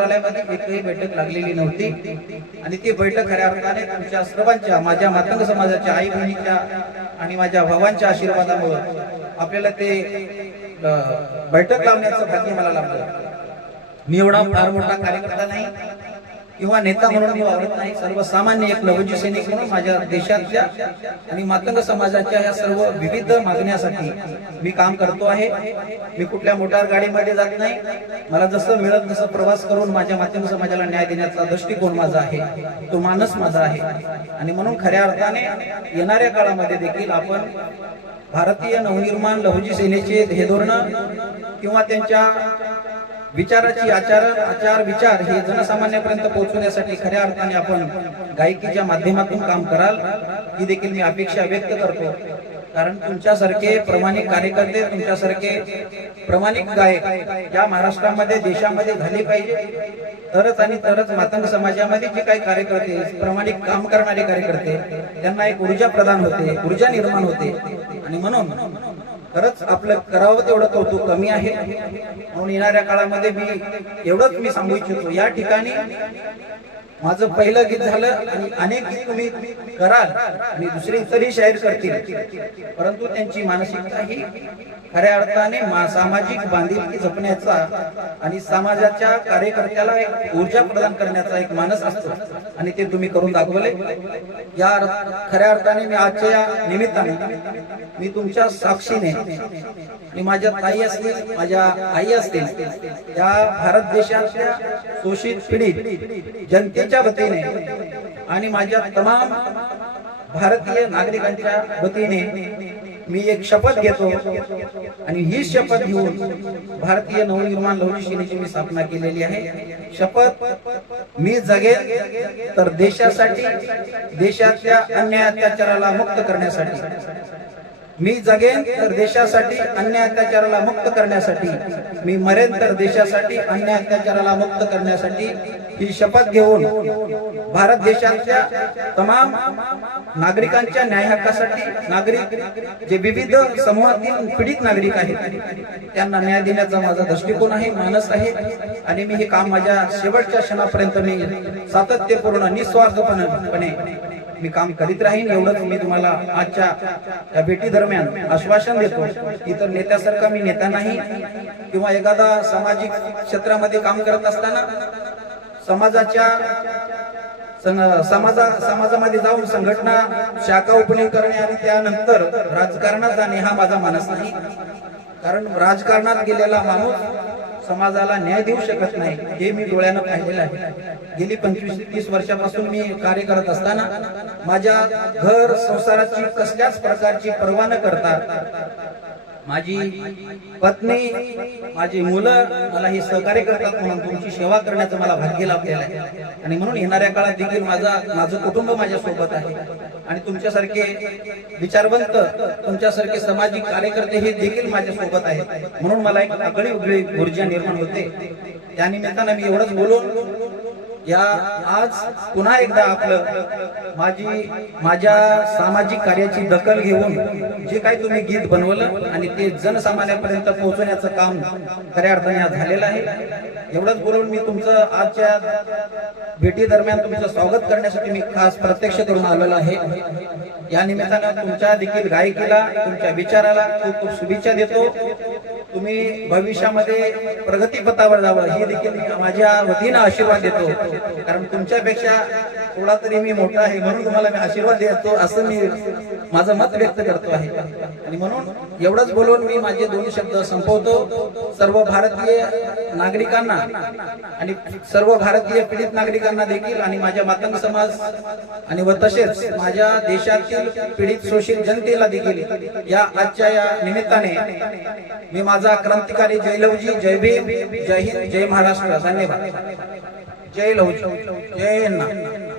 मंत्रालयामध्ये एकही बैठक लागलेली नव्हती. आणि ती बैठक खऱ्या अर्थाने तुमच्या सर्वांच्या माझ्या मातंग समाजाच्या आई बहिणीच्या आणि माझ्या भावांच्या आशीर्वादामुळे आपल्याला ते बैठक लावण्याचं भाग्य मला लाभलं. मी एवढा फार मोठा कार्यकर्ता नाही. किंवा नेता म्हणून मी वावरत नाही. सर्वसामान्य एक नवजी सैनिक म्हणून माझ्या देशातल्या आणि मातंग समाजाच्या या सर्व विविध मागण्यासाठी मी काम करतो आहे. मी कुठल्या मोटार गाडीमध्ये जात नाही. मला जसं मिळत तसं प्रवास करून माझ्या मातंग समाजाला न्याय देण्याचा दृष्टिकोन माझा आहे. तो मानस माझा आहे. आणि म्हणून खऱ्या अर्थाने येणाऱ्या काळामध्ये देखील आपण भारतीय नवनिर्माण लहुजी सेनेचे हे धोरण किंवा त्यांच्या विचाराची आचार आचार विचार हे जनसामान्यापर्यंत पोहोचवण्यासाठी खऱ्या अर्थाने आपण गायकीच्या माध्यमातून काम कराल ही देखील मी अपेक्षा व्यक्त करतो. कारण तुमच्यासारखे प्रामाणिक कार्यकर्ते तुमच्यासारखे प्रामाणिक गायक या महाराष्ट्रामध्ये देशामध्ये झाले पाहिजे. तरच आणि तरच मातंग समाजामध्ये जे काही कार्यकर्ते प्रामाणिक काम करणारे कार्यकर्ते त्यांना एक ऊर्जा प्रदान होते ऊर्जा निर्माण होते. आणि म्हणून खरंच आपलं करावं तेवढं कौतुक कमी आहे. म्हणून येणाऱ्या काळामध्ये मी एवढंच मी सांगू इच्छितो. या ठिकाणी माझं पहिलं गीत झालं आणि अनेक गीत तुम्ही कराल आणि दुसरे इतरही शाहीर करतील. परंतु त्यांची मानसिकता ही खऱ्या अर्थाने मा- सामाजिक बांधिलकी जपण्याचा आणि समाजाच्या कार्यकर्त्याला एक ऊर्जा प्रदान करण्याचा एक मानस असतो. आणि ते तुम्ही करून दाखवले. या खऱ्या अर्थाने मी आजच्या या निमित्ताने मी तुमच्या साक्षीने मी माझ्या ताई असतील माझ्या आई असतील या भारत देशाच्या शोषित जनते जनतेच्या वतीने आणि माझ्या तमाम भारतीय नागरिकांच्या वतीने मी एक शपथ घेतो आणि ही शपथ घेऊन भारतीय नवनिर्माण लवजी सेनेची मी स्थापना केलेली आहे. शपथ मी जगेल तर देशासाठी देशातल्या अन्याय अत्याचाराला मुक्त करण्यासाठी. मी जगेन तर देशासाठी अन्याय अत्याचाराला मुक्त करण्यासाठी. मी मरेन तर देशासाठी अन्याय अत्याचाराला मुक्त करण्यासाठी ही शपथ घेऊन भारत देशातल्या तमाम नागरिकांच्या न्याय हक्कासाठी नागरिक जे विविध समूहातील पीडित नागरिक आहेत त्यांना न्याय देण्याचा माझा दृष्टिकोन आहे मानस आहे. आणि मी हे काम माझ्या शेवटच्या क्षणापर्यंत मी सातत्यपूर्ण निस्वार्थपणे मी काम करीत राहीन. एवढंच मी तुम्हाला आजच्या या भेटी दरम्यान आश्वासन देतो इतर नेत्यासारखा मी नेता नाही. किंवा एखादा सामाजिक क्षेत्रामध्ये काम करत असताना समाजाच्या सं- समाजा समाजामध्ये जाऊन संघटना शाखा ओपनिंग करणे आणि त्यानंतर राजकारणात जाणे हा माझा मानस नाही. कारण राजकारणात गेलेला माणूस समाजाला न्याय देऊ शकत नाही हे मी डोळ्यानं पाहिलेलं आहे. गेली पंचवीस तीस वर्षापासून मी कार्य करत असताना माझ्या घर संसाराची कसल्याच प्रकारची पर्वा न करता माझी पत्नी माझी मुलं मला हे सहकार्य करतात म्हणून तुमची सेवा करण्याचं मला भाग्य लाभलेलं आहे. आणि म्हणून येणाऱ्या काळात देखील माझा माझं कुटुंब माझ्या सोबत आहे. आणि तुमच्यासारखे विचारवंत तुमच्यासारखे सामाजिक कार्यकर्ते हे देखील माझ्या सोबत आहेत. म्हणून मला एक आगळी उगळी ऊर्जा निर्माण होते. त्यानिमित्तानं मी एवढंच बोलून या आज पुन्हा एकदा आपलं माझी माझ्या सामाजिक कार्याची दखल घेऊन जे काही तुम्ही गीत बनवलं आणि ते जनसामान्यापर्यंत पोहोचवण्याचं काम खऱ्या अर्थाने आज झालेलं आहे. एवढंच बोलून मी तुमचं आजच्या भेटी दरम्यान तुमचं स्वागत करण्यासाठी मी खास प्रत्यक्ष करून आलेलो आहे. या निमित्तानं तुमच्या देखील गायकीला तुमच्या विचाराला खूप खूप शुभेच्छा देतो. तुम्ही भविष्यामध्ये प्रगतीपथावर जावं ही देखील माझ्या वतीनं आशीर्वाद देतो. कारण तुमच्यापेक्षा थोडा तरी मी मोठा आहे म्हणून तुम्हाला मी आशीर्वाद देतो असं मी माझं मत व्यक्त करतो आहे. आणि म्हणून एवढंच बोलून मी माझे दोन शब्द संपवतो. सर्व भारतीय नागरिकांना आणि सर्व भारतीय पीडित नागरिकांना देखील आणि माझ्या मातंग समाज आणि व तसेच माझ्या देशातील पीडित शोषित जनतेला देखील या आजच्या या निमित्ताने मी माझा क्रांतिकारी जय लवजी जय भीम जय हिंद जय महाराष्ट्र धन्यवाद. जय लवजी. जय